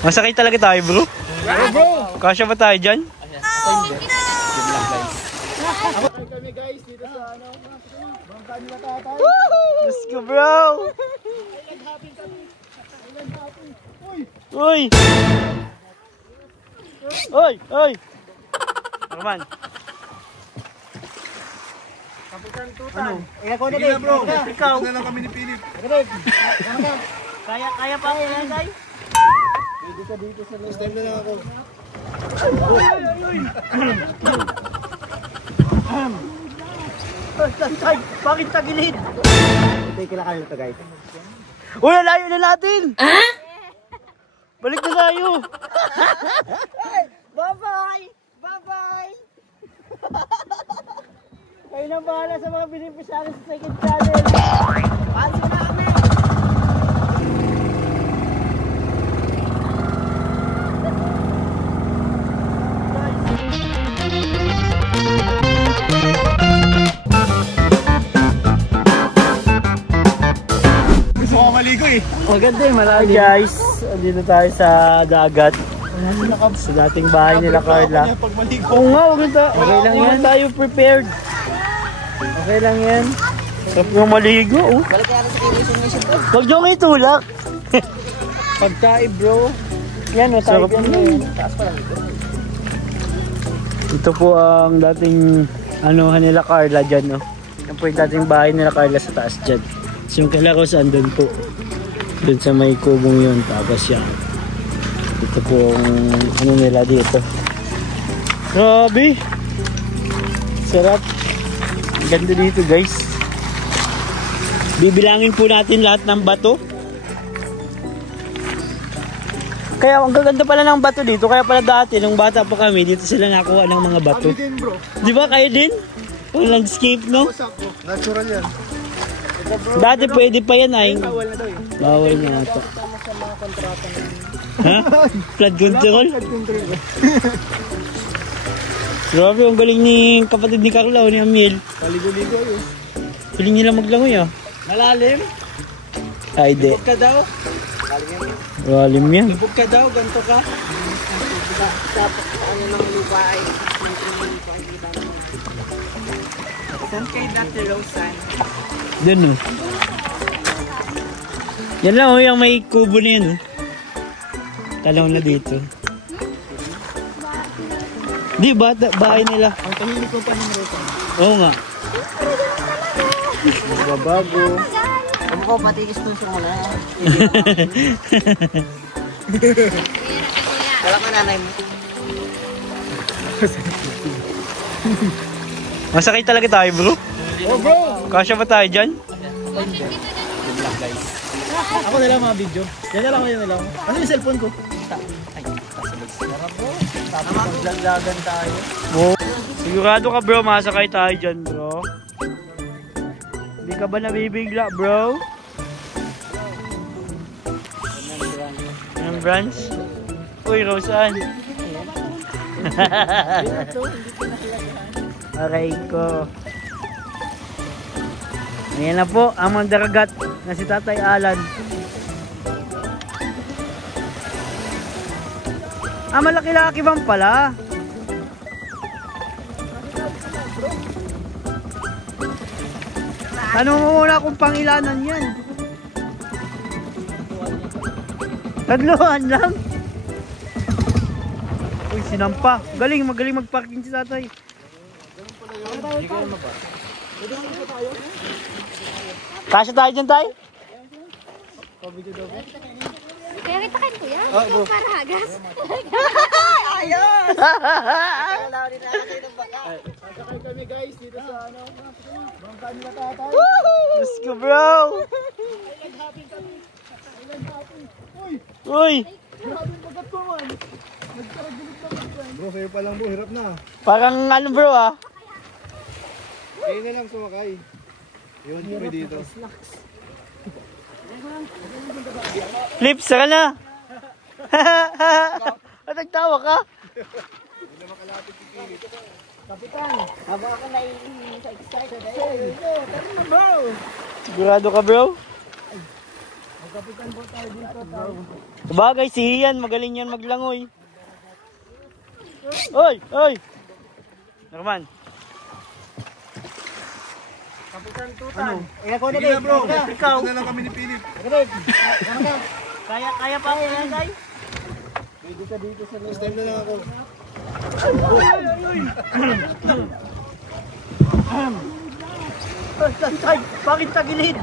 Masakit talaga tayo, bro. Bro! Kasya ba tayo dyan? Kami guys dito sa ano, bangka nila tatay. Let's go, bro! Uy! Uy! Uy! Naman. Kapitan Tutan. Ano? Ako na din, bro. Ikaw. Na lang kami ni Philip. Kaya pa ako yan, guys. Dito sa last time na lang ako. Bakit tagilid? Take lang kayo ito guys. Uy, layo na natin! Balik na tayo! Bye-bye! Bye-bye! Kayo na bahala sa mga binibig sa akin sa second channel. Pansin na kami! Gusto ko maligo eh. Maganda eh, malalim. Guys, dito tayo sa dagat. Sa dating bahay nila Carla. Oo nga, okay lang yan. Tayo prepared. Okay lang yan. Sarap yung maligo. Oh. Huwag nyo nga itulak. Pagtae bro. Yan o, tayo yan. Taas pa lang ito. Ito po ang dating anuhan nila Carla dyan. Oh. Yan po yung dating bahay nila Carla sa taas dyan. So yung kala ko saan doon po. Doon sa may kubong yun. Tapos yan. Ito po ang ano nila dito. Grabe. Sarap. Ganda dito guys. Bibilangin po natin lahat ng bato. Kaya ang gaganda pala ng bato dito. Kaya pala dati nung bata pa kami dito sila nakuha ng mga bato. Kami din bro. Di ba kayo din? O landscape no? Natural yan. Dati pwede pa yan ay. Bawal na daw eh. Bawal na ata. Tama sa mga kontrata na yun. Ha? Flood control? Flood control eh. Grabe, ang galing ni kapatid ni Carla o ni Amiel. Paligo-ligo yun. Piling nila maglangoy ah. Malalim? Ay, di. Lubog ka daw? Walim yan. Lubog ka daw? Ganto ka? Dapat ano ng lupa ay saan kay Dr. Rosan? Doon oh. Yan lang oh, yung may kubo na yan oh. Talong na dito. Di ba? Bahay nila. Ang tahimik ko pa ng Rosan. Oo nga. Babago. Ano ko pati istuso mo na. Wala ka nanay mo. Masakit talaga tayo bro. Oh bro! Kasya ba tayo dyan? Ako na lang mga video. Yan na lang, yan na lang. Ano yung cellphone ko? Ay, tapos maglalagan tayo. Oh. Sigurado ka bro, masakay tayo dyan bro. Hindi ka ba nabibigla bro? Anong branch? Uy, Rosan. Aray ko. Ayan na po, ang mandaragat na si Tatay Alan. Ah, malaki-laki bang pala? Tanong mo muna kung pangilanan yan. Tadluhan lang. Uy, sinampa. Magaling magparking si Tatay. Kasya tayo dyan, Tay? Kaya kita kain kuya? bro. Para hagas. Ayos! Sakay kami guys dito sa ano, bangka nila tatay. Let's go, bro! Uy! Grabe yung bagat ko man. Nagkaragulog naman dyan. Bro, sa'yo pa lang bro, hirap na. Parang ano bro ah? Kayo na lang sumakay. Yun, kami dito. Flips, saka na! At nagtawa ka? Hindi na makalapit si Philip. Kapitan, haba ka na excited. Tara na bro! Sigurado ka bro? Kapitan po tayo dito. Sabagay, si Ian, magaling yan maglangoy. Oy! Oy! Norman. Kapitan Tutan. Eh, ako na din. Bro. Ikaw. Na lang kami ni Philip. Kaya pa ako yan, guys. Pwede ka dito sa Next time na lang ako. Ay, bakit tagilid?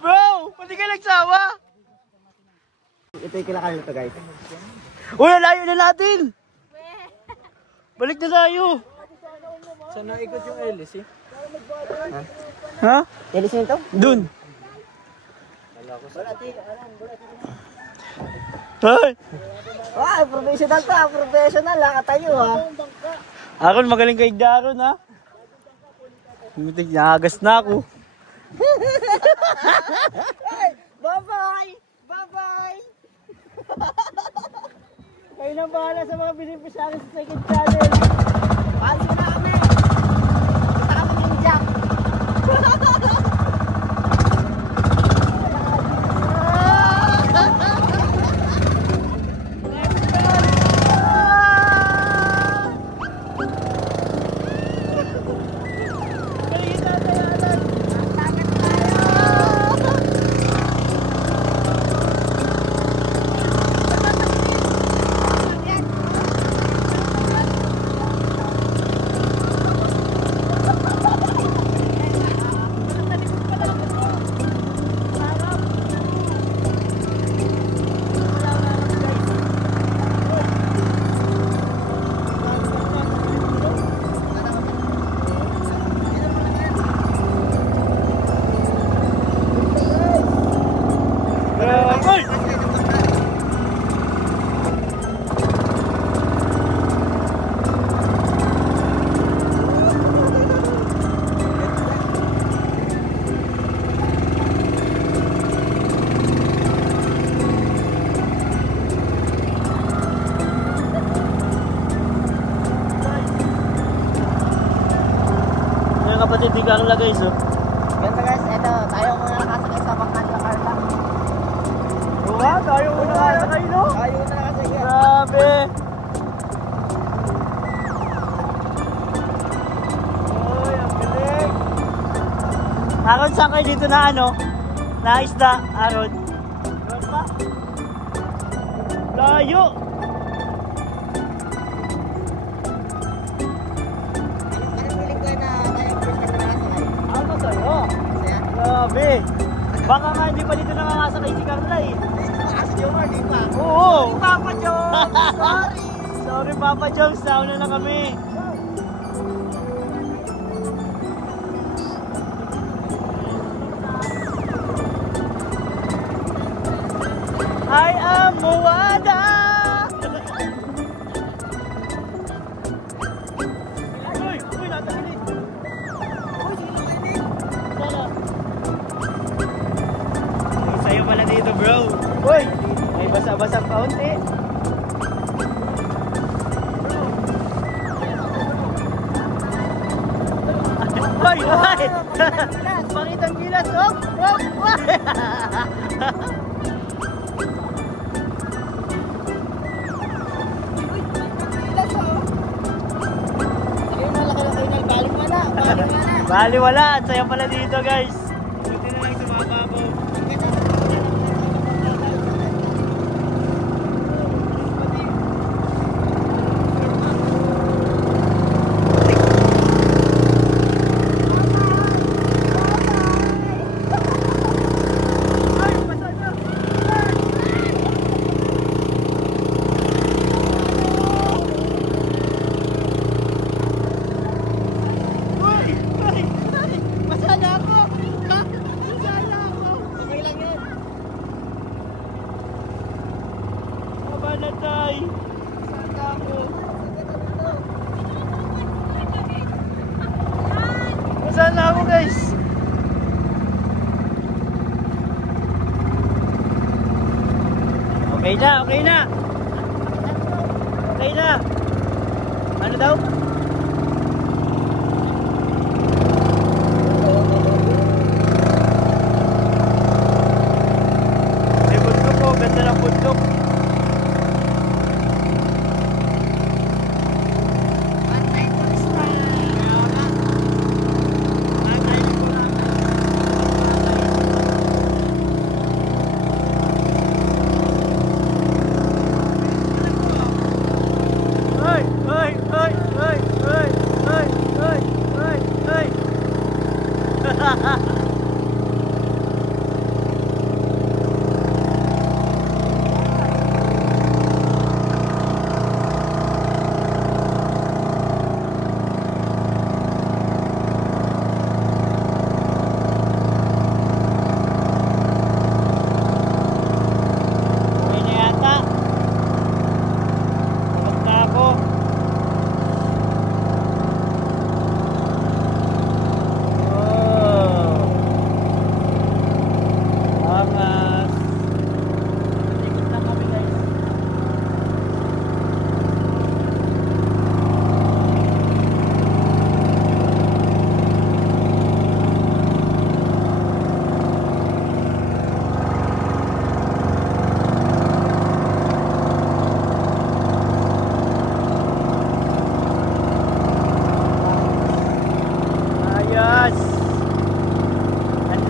Bro, pati ka nagsawa? Ito yung kilakal nito guys. Uy, layo na natin! Balik na tayo! Saan naikot yung Ellis eh? Ha? Ellis nito? Dun! Hoy! Ah, professional pa, professional ha, katayo ha. Aron, magaling kay Daron ha? Mutik, nakagas na ako. Bye-bye! Bye-bye! Kayo na bahala sa mga binipisyari sa second channel. Paano na kami? Kita kami ng Jack. Kapatid, di ka ang lagay, so. Ganda guys, eto, tayo muna nakasakay sa Bangkal na Carla. Oo, tayo muna nakasakay, no? Tayo muna nakasakay. Grabe! Uy, ang galing! Aron, saan kayo dito na ano? Na isda, Aron? Aron pa? Layo! Grabe! Baka nga hindi pa dito nakakasakay si Carla eh. As Jomar, di pa? Oo! Papa Jones! Sorry! Sorry Papa Jones, nauna na kami. I am Moana! Uy! Uy! Natagilid! Uy! Sana! Sa'yo pala dito bro! Uy! May basa-basang kaunti! Uy! Uy! Pakitang gilas! Oh! Oh! Bali wala, at sayo pala dito guys. Buti na lang sumababaw. Saan na ako guys? Okay na, okay na. Okay na. Ano daw?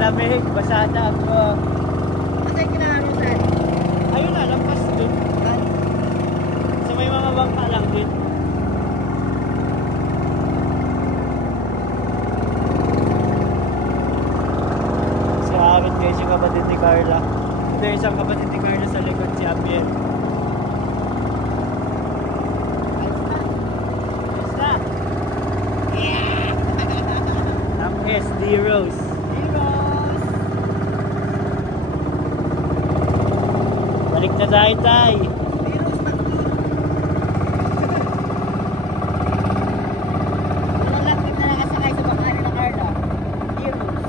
Lamig, basa na ako. Kasi kinahan mo sir. Ayun na, lampas dun. So may mga bangka lang din. So amin guys yung kapatid ni Carla. Ito yung isang kapatid ni Carla sa likod, si Amiel. Ayos na. Yeah! Ang SD Rose. Balik na tayo, tay. Walang lapit na nakasakay sa bangka ni Carla. Heroes.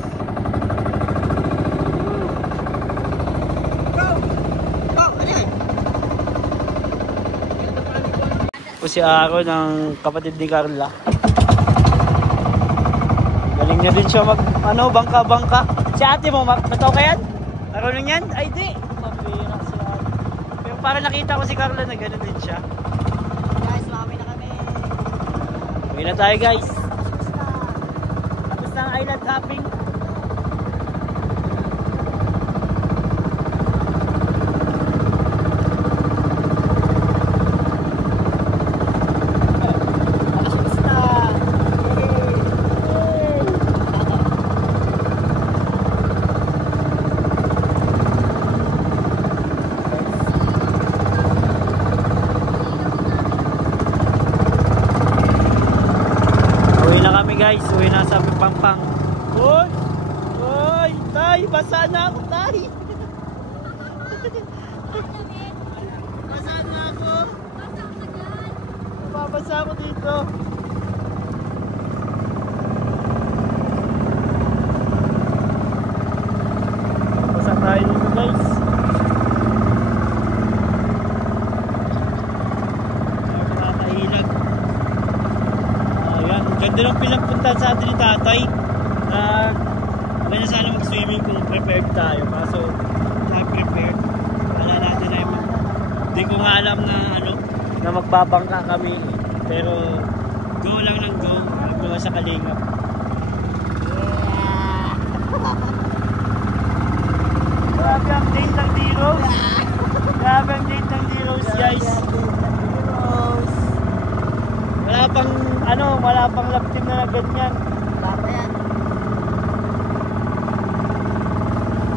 Go! Go! Ano yan? O si Aaron ng kapatid ni Carla. Galing na din siya mag, bangka-bangka. Si ate mo, mataw ka yan? Marunong yan? Ay, di. Mapira si ate. Pero para nakita ko si Carla na gano'n din siya. Guys, makami na kami. Uwi na tayo, guys. Tapos na ang island hopping. Guys, uwi na sa Pampang. Uy! Uy! Tay! Basa na ako, tay! Basa na ako! Mababasa ako dito. Basa tayo dito, guys. Nakakahilag. Ganda ng pinapuntahan sa atin ni tatay. Ganda sana mag-swimming kung prepared tayo. Kaso, not prepared. Wala natin na yung... Hindi ko nga alam na na magbabangka kami. Pero, go lang ng go. Go sa Kalingap. Grabe ang date ng D-Rose. Grabe ang date ng D-Rose, guys. Wala pang love team na ganyan. Baka yan.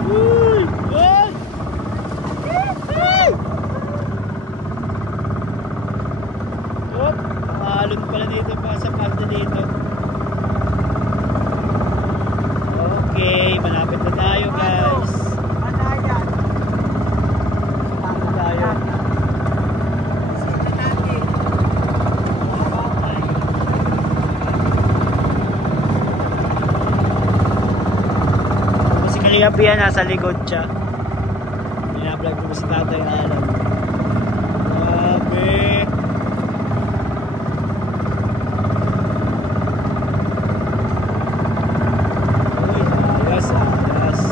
Uy! Uy! Uy! Up! Mahalon pala dito pa sa parte dito. Okay, malapit na tayo, guys. Ano yan? Malapit na tayo. Kalingap yan, nasa likod siya. Binablog ko si Tatay Alan. Grabe. Uy, ayos, ayos.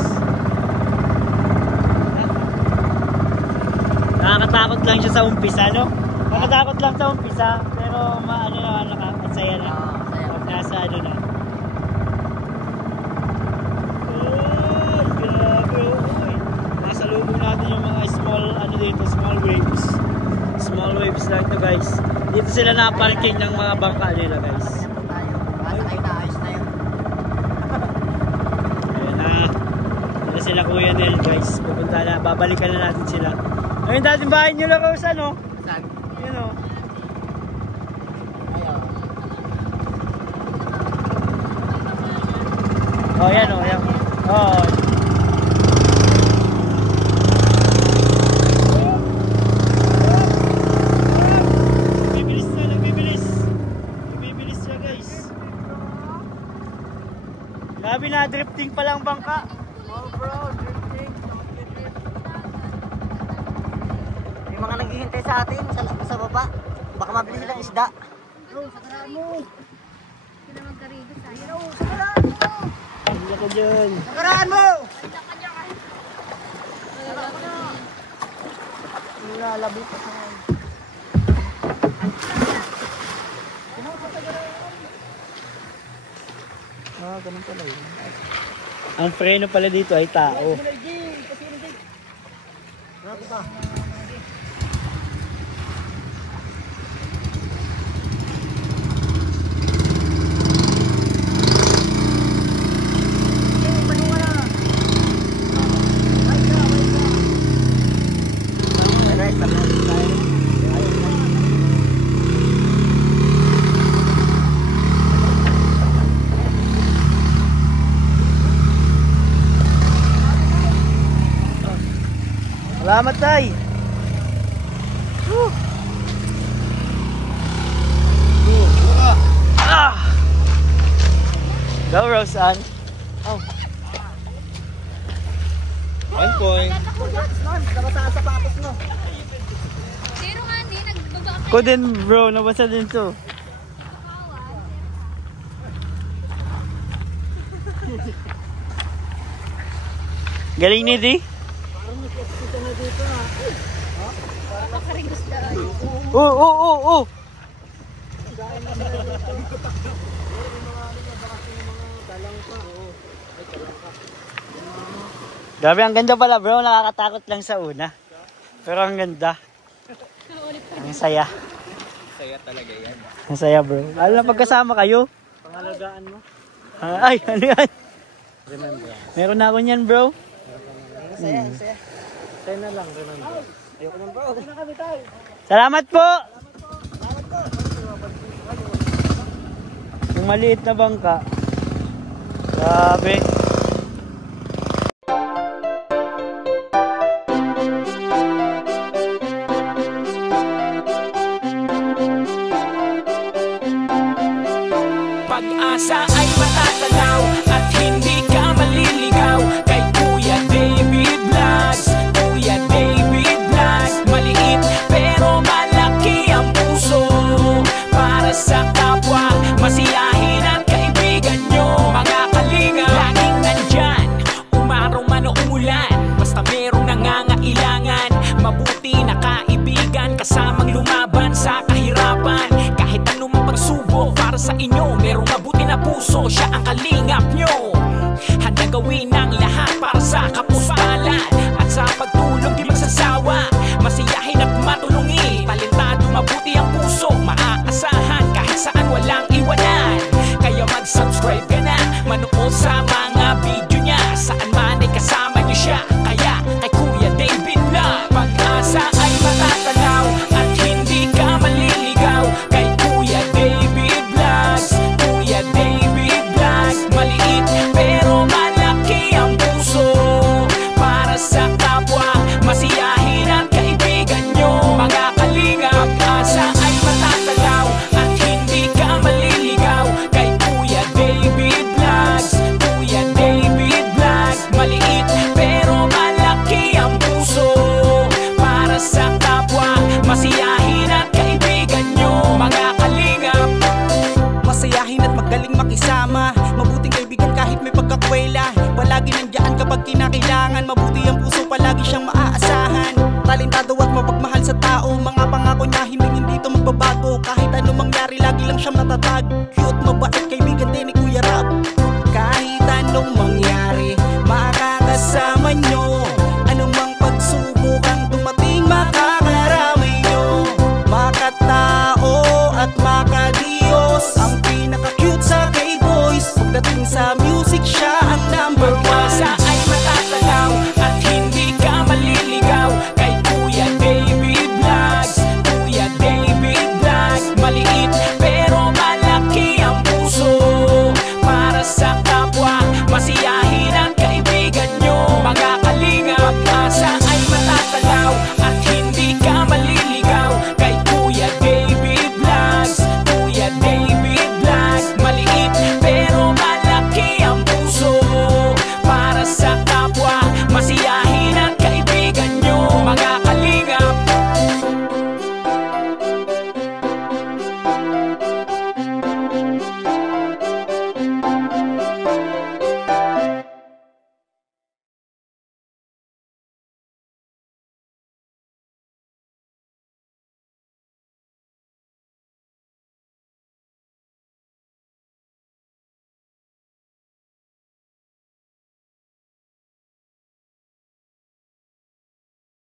Nakakatakot lang siya sa umpisa, no? Nakakatakot lang sa umpisa, pero nakakasaya na. Pag nasa na. Salubong natin yung mga small waves. Small waves lang ito, guys. Dito sila na-parking ng mga bangka nila, guys. Masakay na, ayos na yun. Kuya Nel guys. Pupunta na, babalikan na natin sila. Ayun dating bahay nyo lang sa no? Saan? Yun o. Ayaw. Oh, yan o. Yan. Oh. Bibilis na, nagbibilis. Bibilis siya guys. Grabe na, drifting pa lang bangka. Oh bro, drifting. May mga naghihintay sa atin sa baba. Baka mabili silang isda. Sakaraan mo. Sila magkarigo sa'yo. Sakaraan mo. Hindi ka dyan. Sakaraan mo. Lalabi pa sa ngayon. Ganun pala yun. Ang preno pala dito ay tao. Salamat tay. Go Roseanne. Oh. One point. Nabasa ang sapatos mo. Pero nga hindi, nagbaba ako. Ko din bro, nabasa din to. Galing ni Di. Makaringos dahil. Oh. Grabe, ang ganda pala bro, nakakatakot lang sa una. Pero ang ganda. Ang saya. Saya talaga yan. Ang saya bro. Lalo na pagkasama kayo. Pangalagaan mo. Ay, ano yan? Meron na ako niyan bro. Saya. Saya na lang, remember. Ayoko nang bro. Na kami tayo. Salamat po! Yung maliit na bangka. Grabe. Pag-asa ay matatanaw at hindi ka maliligaw kay Kuya David Vlogs. Kuya David Vlogs, maliit pero malaki ang puso para sa kapwa, masiyahin at kaibigan nyo. Mga kalinga, laging nandyan, umaraw man o umulan, basta merong nangangailangan. Mabuti na kaibigan, kasamang lumaban sa kahirapan. Kahit anumang pagsubok para sa inyo, merong mabuti na puso, siya ang kalingap nyo. Handa gawin ang lahat para sa kapuspalan at sa pagtulong di magsasawa, masiyahin at matulungin. Talentado, mabuti ang puso, maaasahan kahit saan walang iwanan. Kaya mag-subscribe ka na, manood sa mga video niya, saan man ay kasama niyo siya. Kaya kay Kuya David Vlog, pag-asa ay matatanaw at hindi ka maliligaw kay Kuya David Vlogs. Kuya David Vlogs, maliit pero malaki ang puso para sa kapwa, masiyahin at kaibigan nyo. Mga kalinga, pag-asa ay matatanaw at hindi ka maliligaw kay Kuya David Vlogs. Kuya David Vlogs, maliit pero malaki ang puso para sa kapwa, masiyahin at kaibigan nyo. Mga kalingap, masayahin at magaling makisama, mabuting kaibigan kahit may pagkakwela. Palagi nandiyan kapag kinakailangan, mabuti ang puso, palagi siyang maaasahan. Talentado at mapagmahal sa tao, mga pangako niya hindi ito magbabago. Kahit anong mangyari, lagi lang siyang natatag.